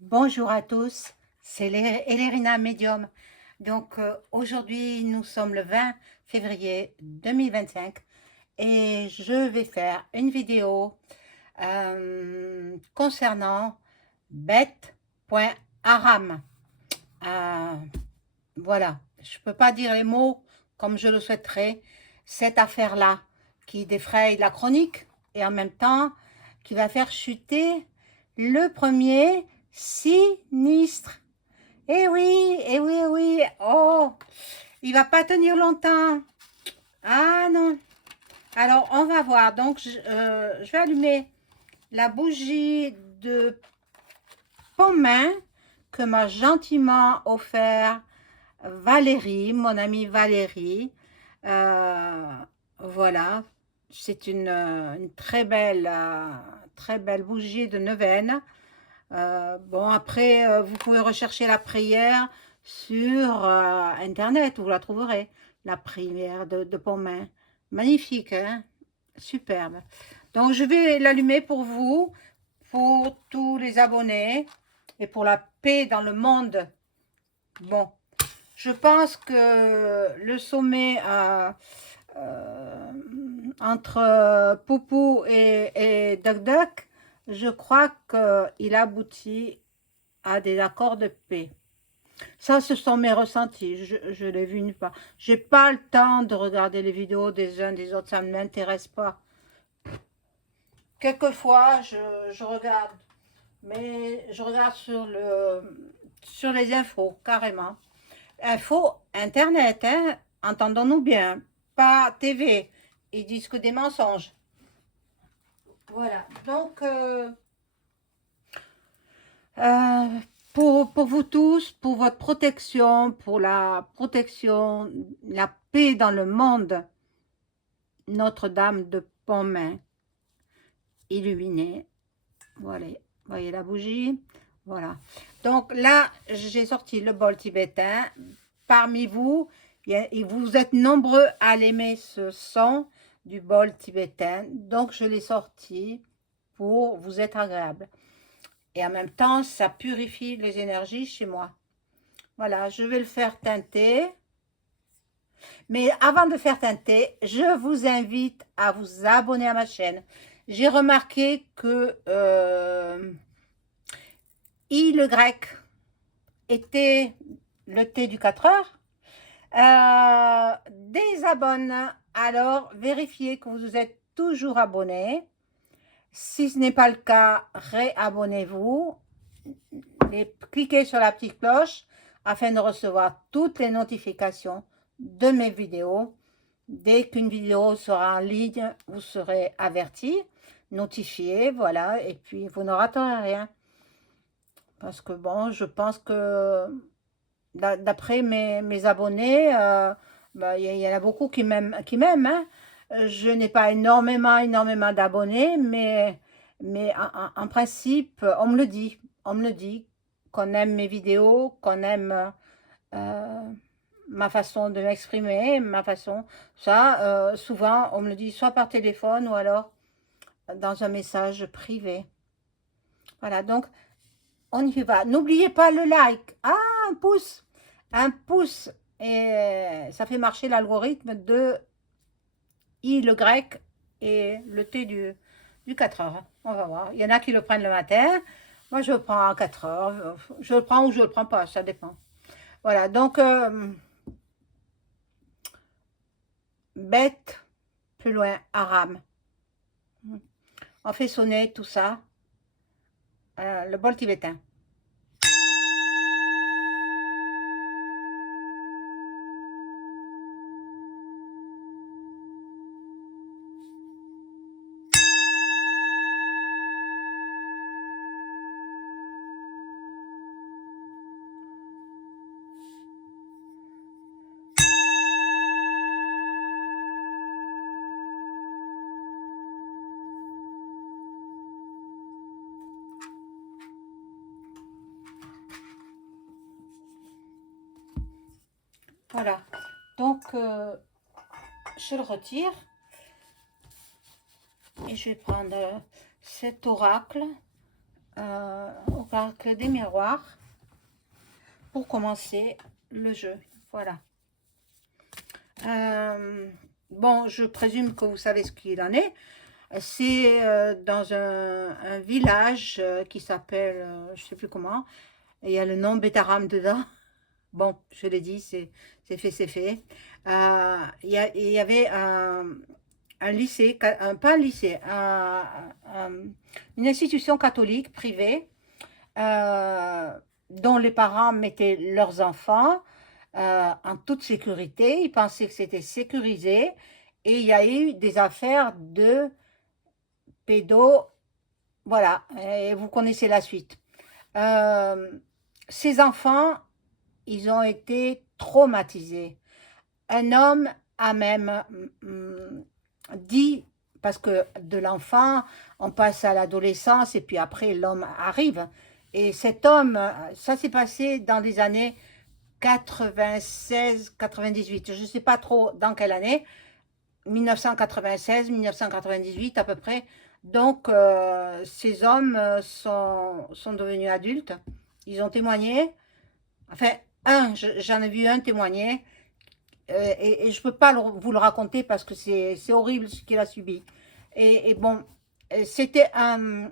Bonjour à tous, c'est Elérina Medium. Donc aujourd'hui, nous sommes le 20 février 2025 et je vais faire une vidéo concernant bête.aram. Euh, voilà, je ne peux pas dire les mots comme je le souhaiterais. Cette affaire-là qui défraye la chronique et en même temps qui va faire chuter le premier sinistre. Eh oui, eh oui, eh oui. Oh, il va pas tenir longtemps. Ah non. Alors, on va voir. Donc, je vais allumer la bougie de Pomain que m'a gentiment offert Valérie, mon amie Valérie. Euh, voilà. C'est une très belle bougie de neuvaine. Bon, après, vous pouvez rechercher la prière sur Internet, vous la trouverez, la prière de Pomain. Magnifique, hein? Superbe. Donc, je vais l'allumer pour vous, pour tous les abonnés et pour la paix dans le monde. Bon, je pense que le sommet entre Poupou et Duck Duck, je crois qu'il aboutit à des accords de paix. Ça, ce sont mes ressentis. Je l'ai vu une fois. J'ai pas le temps de regarder les vidéos des uns des autres. Ça ne m'intéresse pas. Quelquefois, je regarde, mais je regarde sur les infos, carrément. Info Internet, hein, entendons-nous bien, pas TV. Ils disent que des mensonges. Voilà, donc euh, pour vous tous, pour votre protection, pour la protection, la paix dans le monde, Notre-Dame de Pomain, illuminée, voilà, voyez la bougie, voilà. Donc là, j'ai sorti le bol tibétain. Parmi vous, et vous êtes nombreux à l'aimer ce son du bol tibétain, donc je l'ai sorti pour vous être agréable. Et en même temps, ça purifie les énergies chez moi. Voilà, je vais le faire teinter. Mais avant de faire teinter, je vous invite à vous abonner à ma chaîne. J'ai remarqué que le grec était le thé du 4 heures. Désabonne. Alors, vérifiez que vous êtes toujours abonné. Si ce n'est pas le cas, réabonnez-vous. Et cliquez sur la petite cloche afin de recevoir toutes les notifications de mes vidéos. Dès qu'une vidéo sera en ligne, vous serez averti, notifié, voilà, et puis vous ne raterez rien. Parce que bon, je pense que d'après mes abonnés, bah, y en a beaucoup qui m'aiment, hein. Je n'ai pas énormément d'abonnés, mais en principe, on me le dit, qu'on aime mes vidéos, qu'on aime euh, ma façon de m'exprimer, ma façon, ça, souvent, on me le dit soit par téléphone ou alors dans un message privé. Voilà, donc, on y va. N'oubliez pas le like. Ah, un pouce, et ça fait marcher l'algorithme de le grec et le thé du 4 heures. On va voir. Il y en a qui le prennent le matin. Moi, je le prends à 4 heures. Je le prends ou je le prends pas, ça dépend. Voilà, donc, bête, plus loin, Aram. On fait sonner tout ça, le bol tibétain. Voilà, donc je le retire et je vais prendre cet oracle oracle des miroirs pour commencer le jeu. Voilà. Bon, je présume que vous savez ce qu'il en est. C'est dans un village qui s'appelle, je ne sais plus comment, et il y a le nom Bétaram dedans. Bon, je l'ai dit, c'est fait, c'est fait. Il y avait un lycée, pas un lycée, une institution catholique privée dont les parents mettaient leurs enfants en toute sécurité. Ils pensaient que c'était sécurisé. Et il y a eu des affaires de pédos. Voilà, et vous connaissez la suite. Ces enfants, ils ont été traumatisés. Un homme a même dit, parce que de l'enfant, on passe à l'adolescence et puis après l'homme arrive. Et cet homme, ça s'est passé dans les années 96, 98, je ne sais pas trop dans quelle année, 1996, 1998 à peu près. Donc, ces hommes sont devenus adultes. Ils ont témoigné. Enfin, j'en ai vu un témoigner. Et je ne peux pas vous le raconter parce que c'est horrible ce qu'il a subi. Et bon, c'était un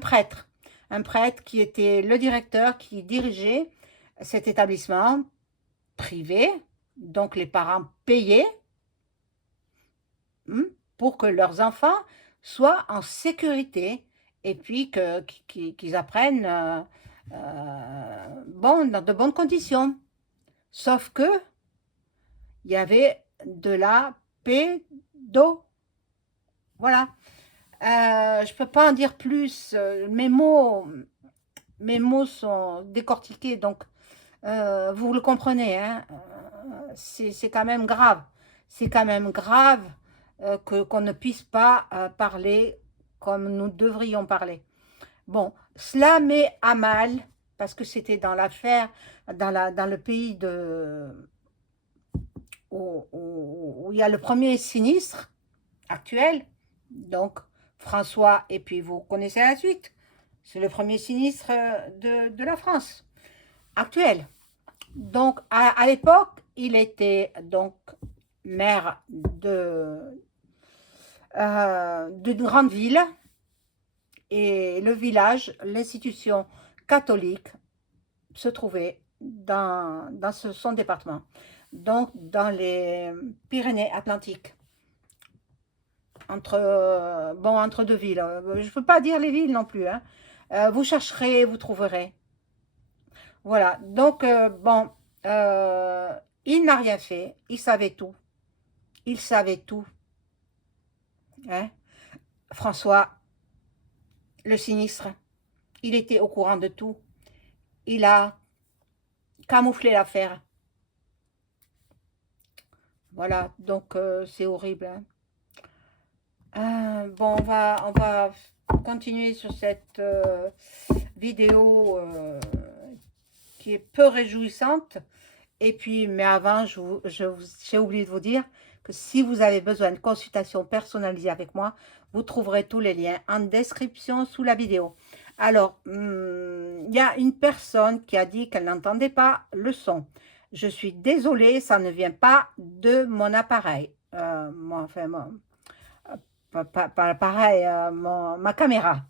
prêtre. Un prêtre qui était le directeur, qui dirigeait cet établissement privé. Donc, les parents payaient pour que leurs enfants soient en sécurité et puis qu'ils apprennent dans de bonnes conditions. Sauf que il y avait de la pédo. Voilà. Je ne peux pas en dire plus. Mes mots sont décortiqués, donc vous le comprenez. Hein, c'est quand même grave. C'est quand même grave qu'on ne puisse pas parler comme nous devrions parler. Bon, cela met à mal, parce que c'était dans l'affaire, dans le pays où il y a le premier sinistre actuel, donc François, et puis vous connaissez la suite, c'est le premier sinistre de la France actuelle. Donc, à l'époque, il était donc maire d'une grande ville et le village, l'institution catholique se trouvait dans son département, donc dans les Pyrénées-Atlantiques, entre deux villes. Je ne peux pas dire les villes non plus, hein. Vous chercherez, vous trouverez. Voilà, donc il n'a rien fait, il savait tout. Il savait tout. Hein. François, le sinistre, il était au courant de tout. Il a camouflé l'affaire. Voilà, donc c'est horrible. Hein. Bon, on va continuer sur cette vidéo qui est peu réjouissante. Et puis, mais avant, j'ai oublié de vous dire que si vous avez besoin de consultation personnalisée avec moi, vous trouverez tous les liens en description sous la vidéo. Alors, il y a une personne qui a dit qu'elle n'entendait pas le son. Je suis désolée, ça ne vient pas de mon appareil. Pas l'appareil, ma caméra.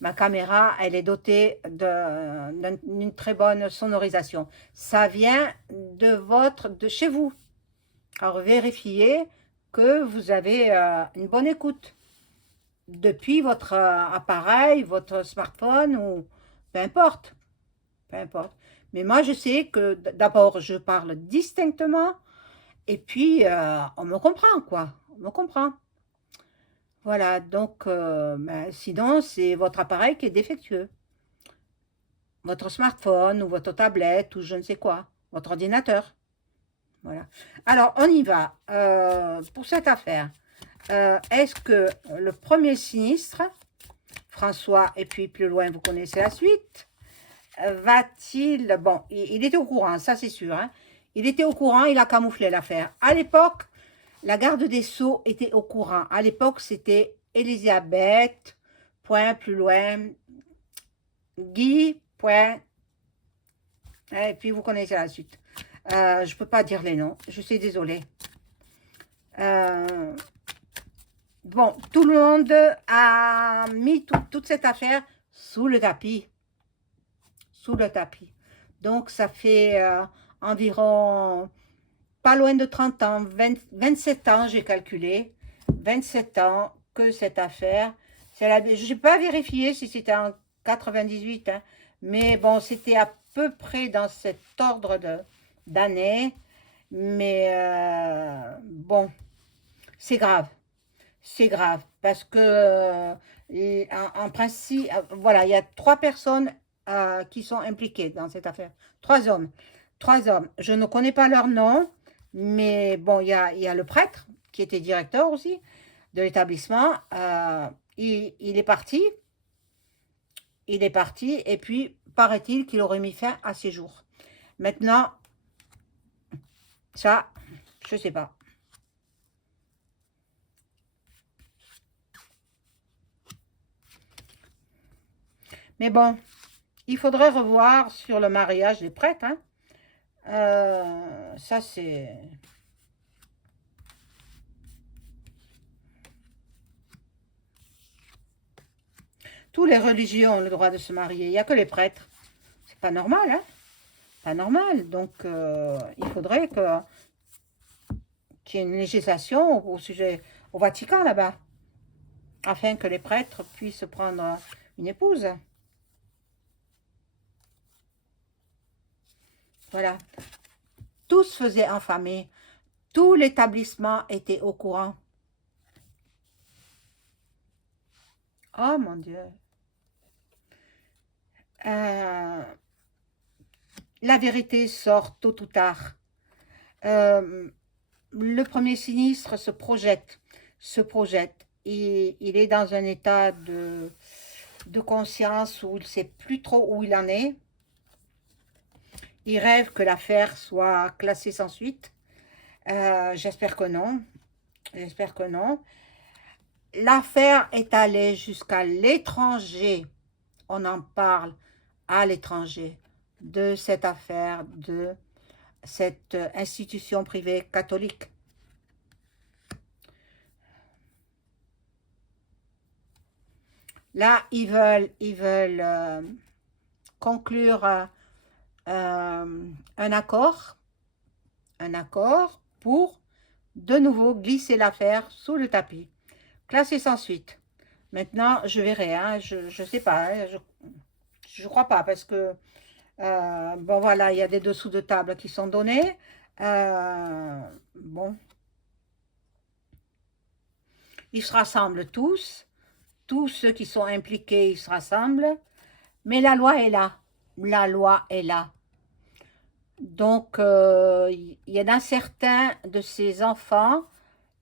Ma caméra, elle est dotée d'une très bonne sonorisation. Ça vient de chez vous. Alors, vérifiez que vous avez une bonne écoute depuis votre appareil, votre smartphone ou peu importe. Peu importe. Mais moi, je sais que d'abord, je parle distinctement et puis on me comprend, quoi. On me comprend. Voilà, donc sinon, c'est votre appareil qui est défectueux. Votre smartphone ou votre tablette ou je ne sais quoi. Votre ordinateur. Voilà. Alors, on y va. Pour cette affaire, est-ce que le premier sinistre, François, et puis plus loin, vous connaissez la suite, va-t-il... Bon, il était au courant, ça c'est sûr. Hein, il était au courant, il a camouflé l'affaire. À l'époque, la garde des Sceaux était au courant. À l'époque, c'était Elisabeth, point plus loin, Guy. Point. Et puis, vous connaissez la suite. Je ne peux pas dire les noms. Je suis désolée. Bon, tout le monde a mis toute cette affaire sous le tapis. Sous le tapis. Donc, ça fait environ pas loin de 30 ans, 27 ans, j'ai calculé. 27 ans que cette affaire. Je n'ai pas vérifié si c'était en 98, hein, mais bon, c'était à peu près dans cet ordre d'années. Mais bon, c'est grave. C'est grave parce que, en principe, voilà, il y a 3 personnes qui sont impliquées dans cette affaire. 3 hommes. 3 hommes. Je ne connais pas leur nom, mais bon, il y a le prêtre qui était directeur aussi de l'établissement. Il est parti. Il est parti et puis, paraît-il qu'il aurait mis fin à ses jours. Maintenant, ça, je ne sais pas. Mais bon, il faudrait revoir sur le mariage des prêtres. Hein. Ça, c'est... Toutes les religions ont le droit de se marier. Il n'y a que les prêtres. C'est pas normal, hein? Pas normal. Donc, il faudrait qu'il y ait une législation au sujet, au Vatican, là-bas, afin que les prêtres puissent prendre une épouse. Voilà. Tout se faisait en famille. Tout l'établissement était au courant. Oh mon Dieu. La vérité sort tôt ou tard. Le premier sinistre se projette. Il est dans un état de conscience où il ne sait plus trop où il en est. Il rêve que l'affaire soit classée sans suite. J'espère que non. J'espère que non. L'affaire est allée jusqu'à l'étranger. On en parle à l'étranger de cette affaire, de cette institution privée catholique. Là, ils veulent conclure un accord pour de nouveau glisser l'affaire sous le tapis, classé sans suite. Maintenant, je verrai, hein, je sais pas, hein, je crois pas parce que bon voilà, il y a des dessous de table qui sont donnés. Bon, ils se rassemblent tous ceux qui sont impliqués, ils se rassemblent, mais la loi est là. La loi est là. Donc, il y en a certains de ces enfants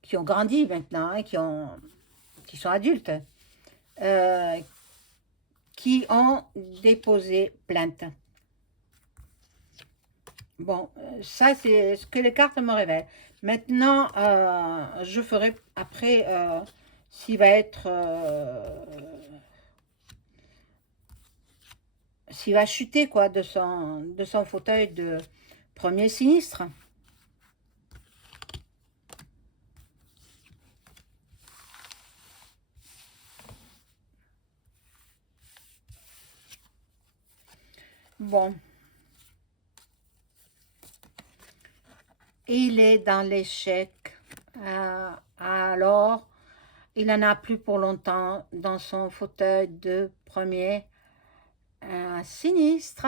qui ont grandi maintenant, hein, qui sont adultes, euh, qui ont déposé plainte. Bon, ça c'est ce que les cartes me révèlent. Maintenant, je ferai après s'il va être... s'il va chuter quoi de son fauteuil de premier sinistre. Bon. Il est dans l'échec. Alors, il n'en a plus pour longtemps dans son fauteuil de premier sinistre.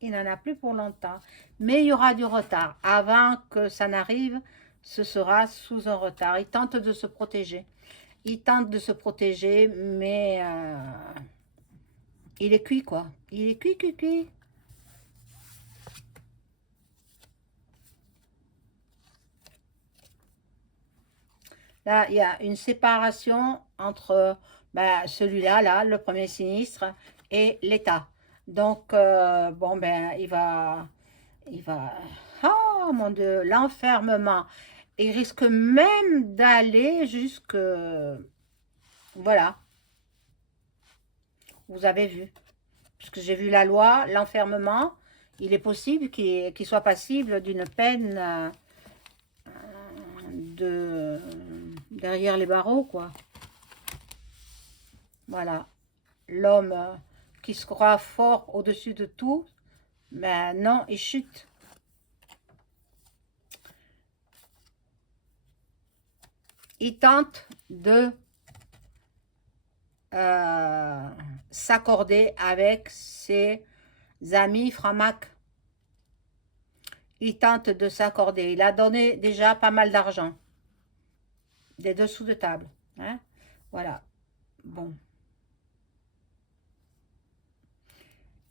Il n'en a plus pour longtemps. Mais il y aura du retard. Avant que ça n'arrive, ce sera sous un retard. Il tente de se protéger. Il tente de se protéger, mais il est cuit, quoi. Il est cuit. Là, il y a une séparation entre celui-là, là, le premier sinistre, et l'État. Donc, bon, ben, oh mon Dieu, l'enfermement. Il risque même d'aller jusque, voilà, vous avez vu. puisque j'ai vu la loi, l'enfermement, il est possible qu'il soit passible d'une peine derrière les barreaux, quoi. Voilà. L'homme qui se croit fort au-dessus de tout, ben non, il chute. Il tente de s'accorder avec ses amis francs-macs. Il tente de s'accorder. Il a donné déjà pas mal d'argent. Des dessous de table. Hein? Voilà. Bon.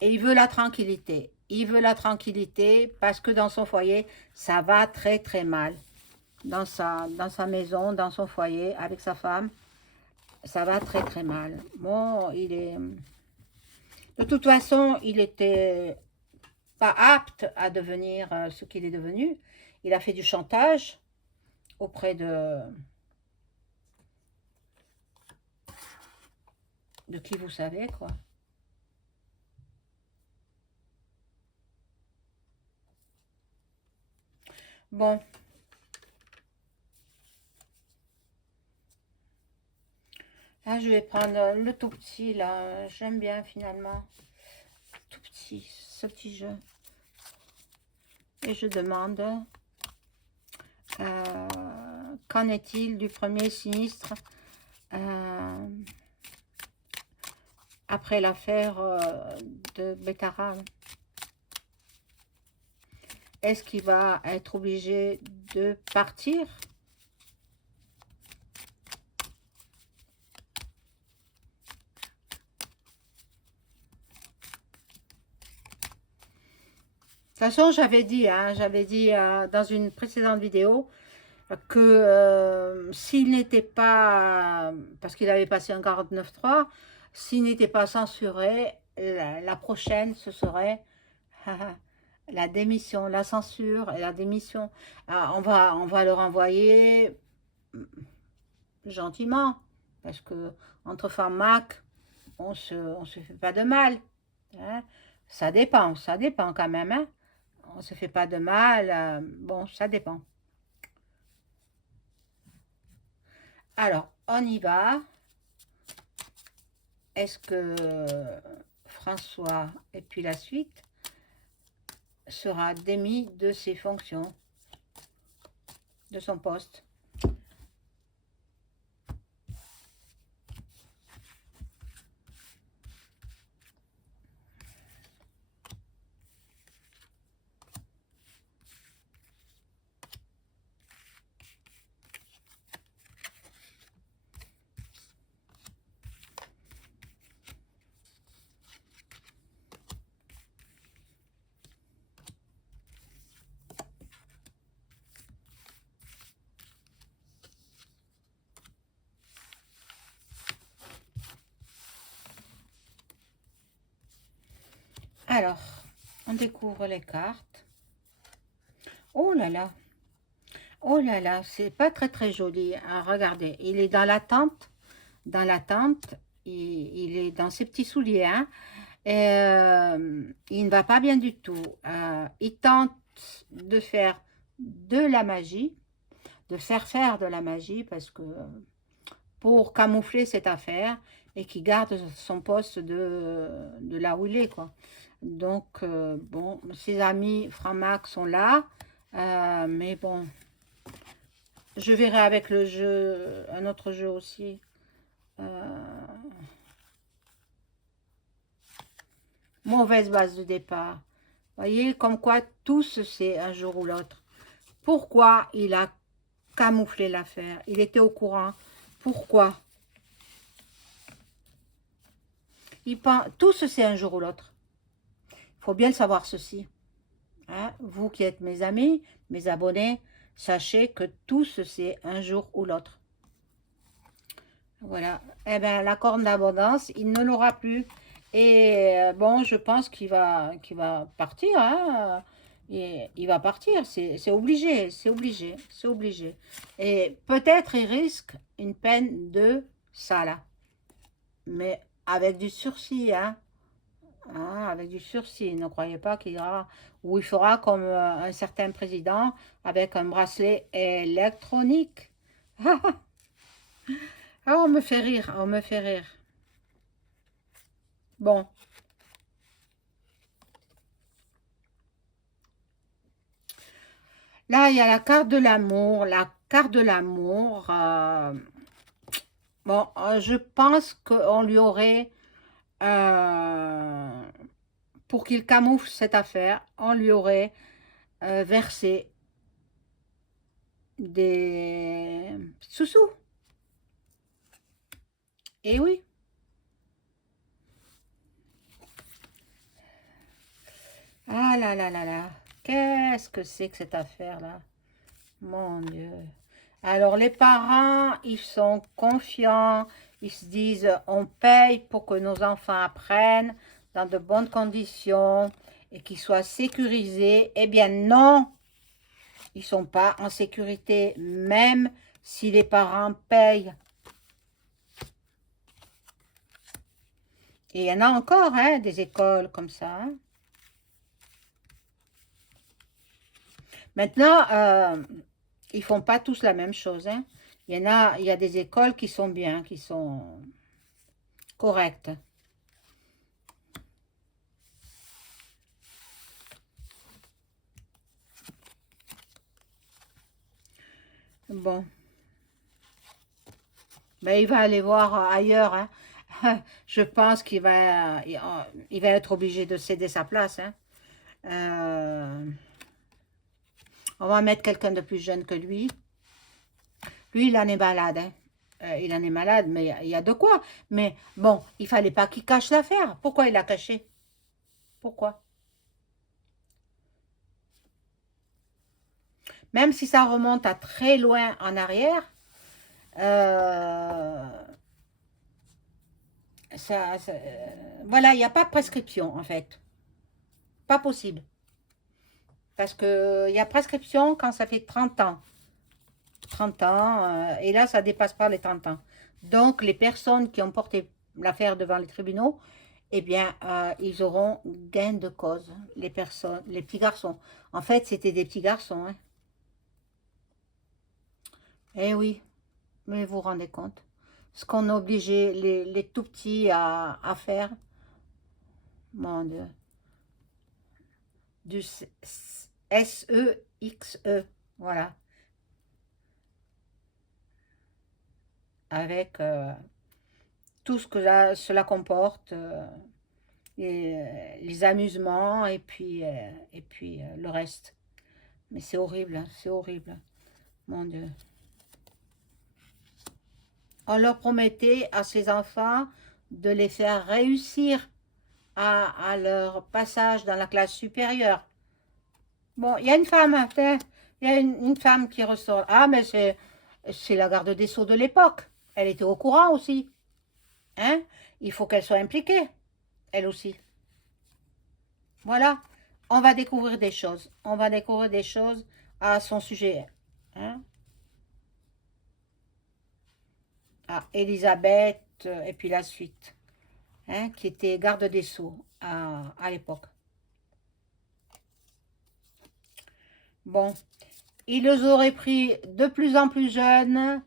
Et il veut la tranquillité. Il veut la tranquillité parce que dans son foyer, ça va très très mal. Dans sa maison, dans son foyer, avec sa femme, ça va très très mal. Bon, il est... De toute façon, il était pas apte à devenir ce qu'il est devenu. Il a fait du chantage auprès de qui vous savez, quoi. Bon. Là, je vais prendre le tout petit, là. J'aime bien, finalement. Tout petit, ce petit jeu. Et je demande, qu'en est-il du premier sinistre après l'affaire de Bettara? Est-ce qu'il va être obligé de partir? De toute façon, j'avais dit dans une précédente vidéo que s'il n'était pas, parce qu'il avait passé un 49.3, s'il n'était pas censuré, la prochaine, ce serait la démission, la censure et la démission. Alors, on va le renvoyer gentiment, parce que entre femmes Mac, on se fait pas de mal. Hein. Ça dépend quand même. Hein. On se fait pas de mal. Bon, ça dépend. Alors, on y va. Est-ce que François, et puis la suite, sera démis de ses fonctions, de son poste? Alors, on découvre les cartes. Oh là là, c'est pas très très joli. Ah, regardez, il est dans l'attente, il est dans ses petits souliers, hein, et, il ne va pas bien du tout. Il tente de faire de la magie, de faire de la magie, parce que pour camoufler cette affaire, et qu'il garde son poste de là où il est, quoi. Donc, bon, ses amis francs-mac sont là, mais bon, je verrai avec le jeu, un autre jeu aussi. Mauvaise base de départ. Voyez, comme quoi tous c'est un jour ou l'autre. Pourquoi il a camouflé l'affaire? Il était au courant. Pourquoi? Tous c'est un jour ou l'autre. Il faut bien le savoir ceci. Hein? Vous qui êtes mes amis, mes abonnés, sachez que tous c'est un jour ou l'autre. Voilà. Eh bien, la corne d'abondance, il ne l'aura plus. Et bon, je pense qu'il va partir. Hein. Il va partir. C'est obligé. C'est obligé. C'est obligé. Et peut-être il risque une peine de ça là. Mais avec du sursis. Hein. Ah, avec du sursis. Ne croyez pas qu'il y aura... Ou il fera comme un certain président avec un bracelet électronique. Ah, on me fait rire, on me fait rire. Bon, là, il y a la carte de l'amour. La carte de l'amour. Bon, je pense qu'on lui aurait, euh, pour qu'il camoufle cette affaire, on lui aurait versé des sous-sous. Et oui. Ah là là là là. Qu'est-ce que c'est que cette affaire-là? Mon Dieu. Alors les parents, ils sont confiants, ils se disent on paye pour que nos enfants apprennent dans de bonnes conditions et qu'ils soient sécurisés. Eh bien non, ils ne sont pas en sécurité même si les parents payent. Et il y en a encore, hein, des écoles comme ça. Hein. Maintenant, ils font pas tous la même chose. Hein. Il y a des écoles qui sont bien, qui sont correctes. Bon, ben, il va aller voir ailleurs. Hein. Je pense il va être obligé de céder sa place. Hein. Euh, on va mettre quelqu'un de plus jeune que lui. Lui, il en est malade. Hein. Il en est malade, mais il y a de quoi. Mais bon, il fallait pas qu'il cache l'affaire. Pourquoi il l'a caché? Pourquoi? Même si ça remonte à très loin en arrière, euh, voilà, il n'y a pas de prescription en fait. Pas possible. Parce qu'il y a prescription quand ça fait 30 ans. 30 ans, et là, ça ne dépasse pas les 30 ans. Donc, les personnes qui ont porté l'affaire devant les tribunaux, eh bien, ils auront gain de cause. Les personnes, les petits garçons. En fait, c'était des petits garçons. Hein. Eh oui, mais vous vous rendez compte. Ce qu'on a obligé les tout petits à faire, mon Dieu, du SEXE, voilà, avec tout ce que cela comporte, les amusements et puis le reste. Mais c'est horrible, mon Dieu. On leur promettait à ces enfants de les faire réussir à leur passage dans la classe supérieure. Bon, il y a une femme, hein, il y a une femme qui ressort. Ah, mais c'est la garde des Sceaux de l'époque. Elle était au courant aussi. Hein? Il faut qu'elle soit impliquée, elle aussi. Voilà. On va découvrir des choses. On va découvrir des choses à son sujet. Hein? À Elisabeth et puis la suite. Hein, qui était garde des Sceaux à l'époque. Bon, ils les auraient pris de plus en plus jeunes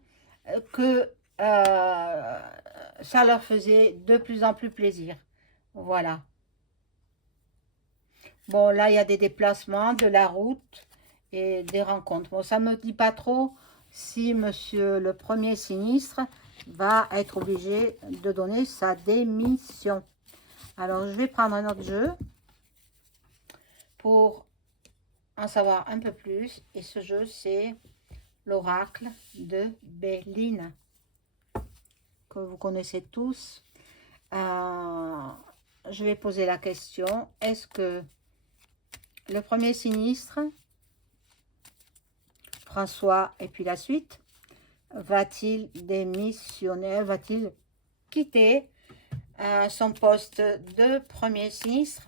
que ça leur faisait de plus en plus plaisir. Voilà. Bon, là, il y a des déplacements, de la route et des rencontres. Bon, ça ne me dit pas trop si monsieur le premier sinistre va être obligé de donner sa démission. Alors, je vais prendre un autre jeu pour en savoir un peu plus. Et ce jeu, c'est l'oracle de Béline, que vous connaissez tous. Je vais poser la question, est-ce que le premier sinistre, François, et puis la suite, va-t-il démissionner, va-t-il quitter son poste de premier sinistre?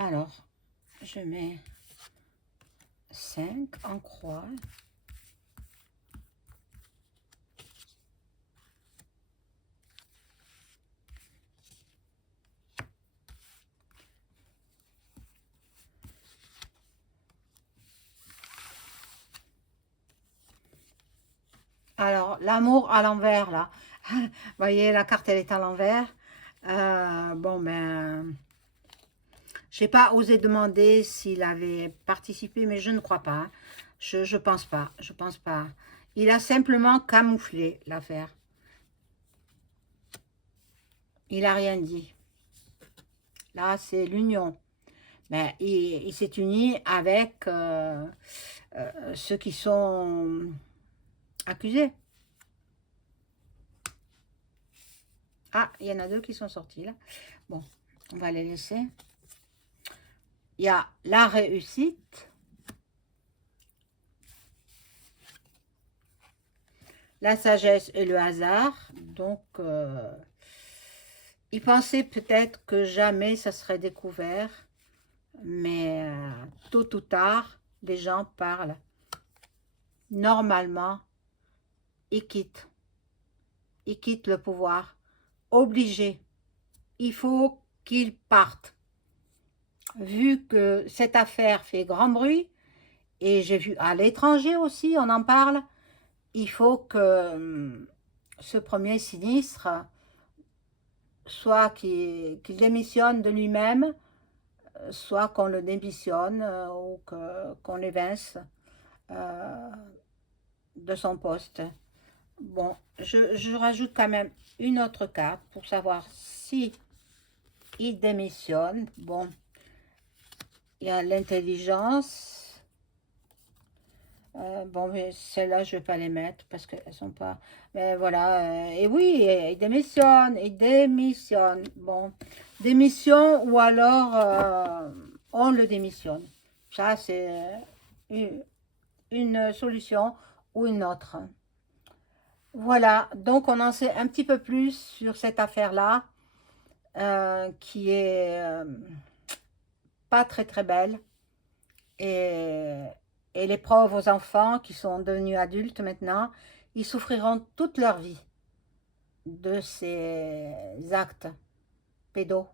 Alors, je mets 5 en croix. Alors, l'amour à l'envers, là. Vous voyez, la carte, elle est à l'envers. Bon, ben, j'ai pas osé demander s'il avait participé, mais je ne crois pas, hein. Je pense pas, je pense pas. Il a simplement camouflé l'affaire. Il a rien dit. Là, c'est l'union. Mais il s'est uni avec ceux qui sont accusés. Ah, il y en a deux qui sont sortis là. Bon, on va les laisser. Il y a la réussite, la sagesse et le hasard. Donc, il pensait peut-être que jamais ça serait découvert, mais tôt ou tard, les gens parlent. Normalement, ils quittent le pouvoir, obligé. Il faut qu'ils partent. Vu que cette affaire fait grand bruit, et j'ai vu à l'étranger aussi, on en parle, il faut que ce premier sinistre soit qu'il démissionne de lui-même, soit qu'on le démissionne ou qu'on l'évince euh, de son poste. Bon, je rajoute quand même une autre carte pour savoir si il démissionne. Bon, il y a l'intelligence. Bon, mais celles-là, je ne vais pas les mettre parce qu'elles sont pas... Mais voilà, et oui, il démissionne, il démissionne. Bon, démission ou alors on le démissionne. Ça, c'est une solution ou une autre. Voilà, donc on en sait un petit peu plus sur cette affaire-là, qui est pas très très belle. Et, et les pauvres enfants qui sont devenus adultes maintenant, ils souffriront toute leur vie de ces actes pédos.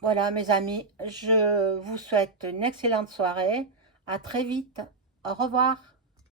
Voilà mes amis, je vous souhaite une excellente soirée. À très vite. Au revoir.